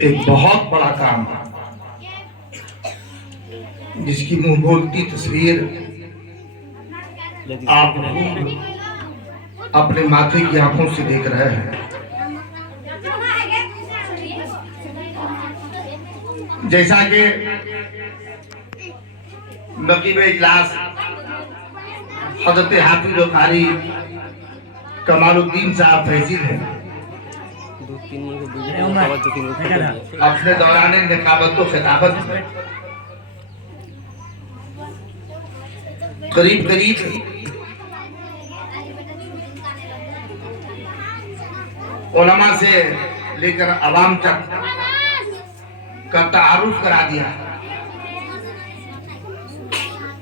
एक बहुत बड़ा काम जिसकी मुंह बोलती तस्वीर आप अपने माथे की आंखों से देख रहे हैं। जैसा कि नकीब इजलास हजरत हाफिज कारी कमालुद्दीन साहब फैजिल है, अपने दौरान निकाबत व खिताबत में करीब उलमा से लेकर अवाम तक का तारुफ करा दिया।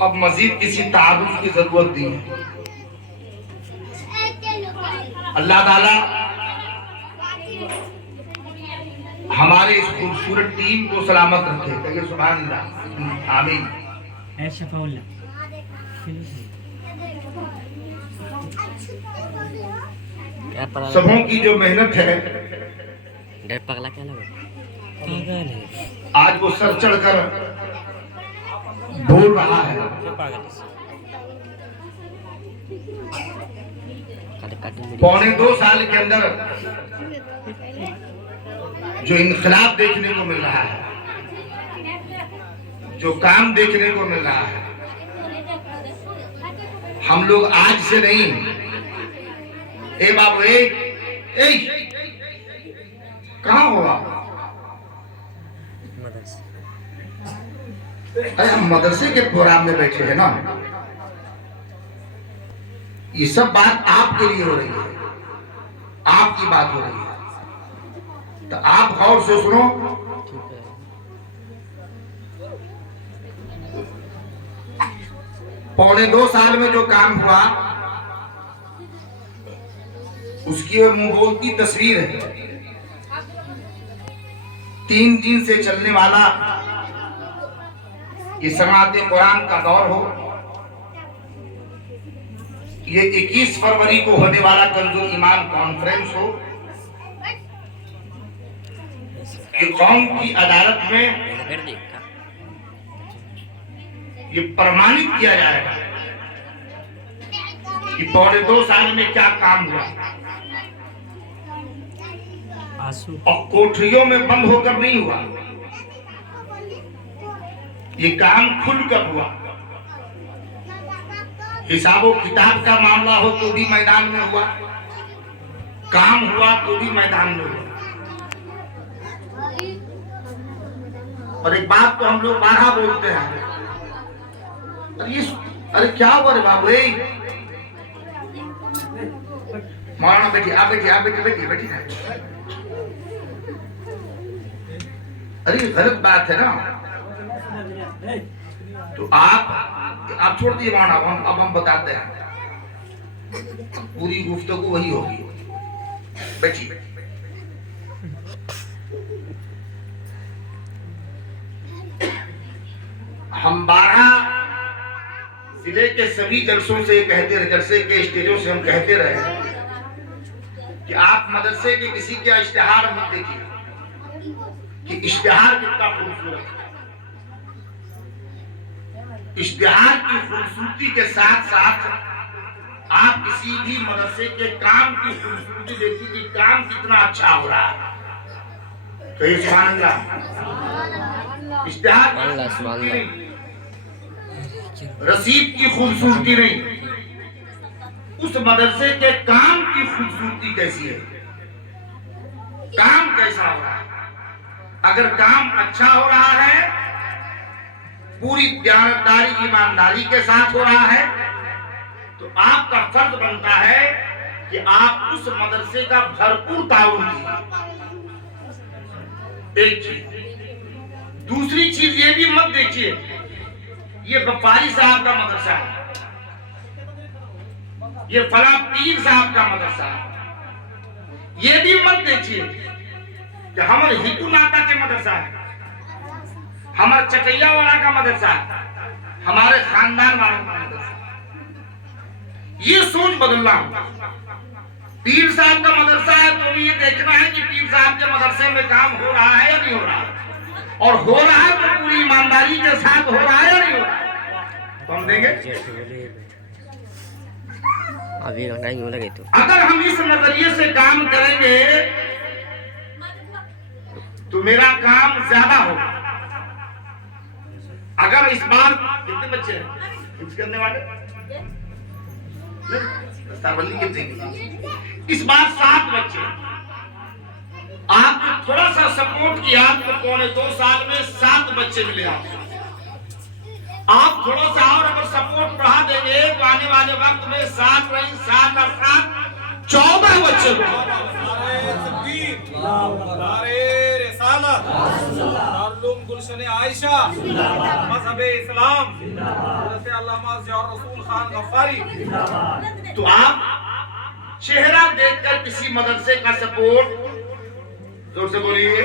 अब मजीद किसी तारुफ की जरूरत नहीं है। अल्लाह ताला हमारे इस खूबसूरत टीम को सलामत रखे। कहिए सुभान अल्लाह, आमीन। सबों की जो मेहनत है आज वो सर चढ़कर बोल रहा है। पौने 2 साल के अंदर जो इनकलाब देखने को मिल रहा है, जो काम देखने को मिल रहा है, हम लोग आज से नहीं, ए बाबू कहाँ हो आप? अरे हम मदरसे के प्रोग्राम में बैठे हैं ना। ये सब बात आपके लिए हो रही है, आपकी बात हो रही है, तो आप गौर से सुनो। पौने 2 साल में जो काम हुआ उसकी मुंह बोलती तस्वीर है। 3 दिन से चलने वाला ये समाअत कुरान का दौर हो, ये 21 फरवरी को होने वाला कंजुल ईमान कॉन्फ्रेंस हो, ये कौम की अदालत में ये प्रमाणित किया जाएगा कि पौने 2 साल में क्या काम हुआ। और कोठरियों में बंद होकर नहीं हुआ, ये काम खुलकर हुआ। हिसाबो किताब का मामला हो तो भी मैदान में हुआ, काम हुआ तो भी मैदान में हुआ। और एक बात तो हम लोग 12 बोलते हैं, अरे क्या हुआ रे बाबू? मौलाना बैठिए, आप बैठिए, आप बैठिए। अरे गलत बात है ना, तो आप छोड़ दिए मौलाना, अब हम बताते हैं। पूरी गुफ्तगू वही होगी। बैठिए। हम 12 जिले के सभी जलसों से कहते रहे, जलसे के स्टेजों से हम कहते रहे कि आप मदरसे के किसी का इश्तिहार मत देखिए कि इश्तिहार कितना खूबसूरत है। इश्तिहार की खूबसूरती के साथ साथ आप किसी भी मदरसे के काम की खूबसूरती देखिए कि काम कितना अच्छा हो रहा है। तो ये सुभान अल्लाह, इश्तिहार की खूबसूरती नहीं, रसीद की खूबसूरती नहीं, उस मदरसे के काम की खूबसूरती कैसी है, काम कैसा हो रहा है। अगर काम अच्छा हो रहा है, पूरी ईमानदारी ईमानदारी के साथ हो रहा है, तो आपका फर्ज बनता है कि आप उस मदरसे का भरपूर ताउन कीजिए। एक चीज। दूसरी चीज ये भी मत देखिए ये व्यापारी साहब का मदरसा है, ये फला पीर साहब का मदरसा है। ये भी मत देखिए कि हमारे हिंदू नाता के मदरसा है, हमारे चकैया वाला का मदरसा है, हमारे खानदान वालों का मदरसा। ये सोच बदलना होगा। पीर साहब का मदरसा है तो भी ये देखना है कि पीर साहब के मदरसे में काम हो रहा है या नहीं हो रहा है, और हो रहा है तो पूरी ईमानदारी के साथ हो रहा है या नहीं हो रहा है, तो हम देंगे। अगर हम इस नजरिए से काम करेंगे तो मेरा काम ज्यादा होगा। अगर इस बार कितने बच्चे हैं कुछ करने वाले, इस बार 7 बच्चे, आपने थोड़ा सा सपोर्ट किया तो 2.25 साल में 7 बच्चे मिले आप थोड़ा सा और अगर सपोर्ट बढ़ा देंगे तो आने वाले वक्त में 7 नहीं 7 और 7 14 बच्चे गुलशन आयशा मज़हब इस्लाम रसूल खान गफ्फारी। तो आप चेहरा देखकर किसी मदरसे का सपोर्ट जोर से बोलिए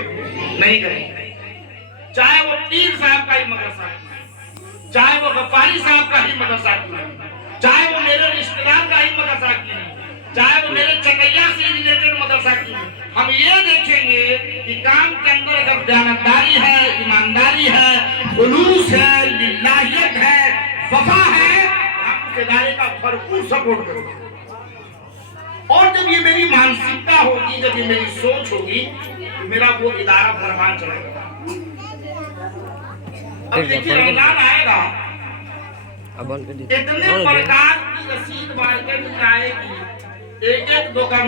नहीं करेंगे, चाहे वो पीर साहब का ही मदरसा है, चाहे वो गफ्फारी साहब का ही मदरसा क्यों नहीं, चाहे वो मेरे रिश्तेदार का ही मदरसा क्यों नहीं, चाहे वो मेरे चकैया से रिलेटेड मदरसा क्यों नहीं। हम ये देखेंगे कि काम के अंदर अगर दयानतदारी है, ईमानदारी है, खुलूस है, लिल्लाहियत है, वफा है, हम उस इदारे का भरपूर सपोर्ट करेंगे। और जब ये मेरी मानसिकता होगी, जब ये मेरी सोच होगी, तो मेरा वो इदारा फरमान चलेगा। अब देखिए रमजान आएगा, इतने प्रकार की रसीद मार्केट में आएगी, एक दुकान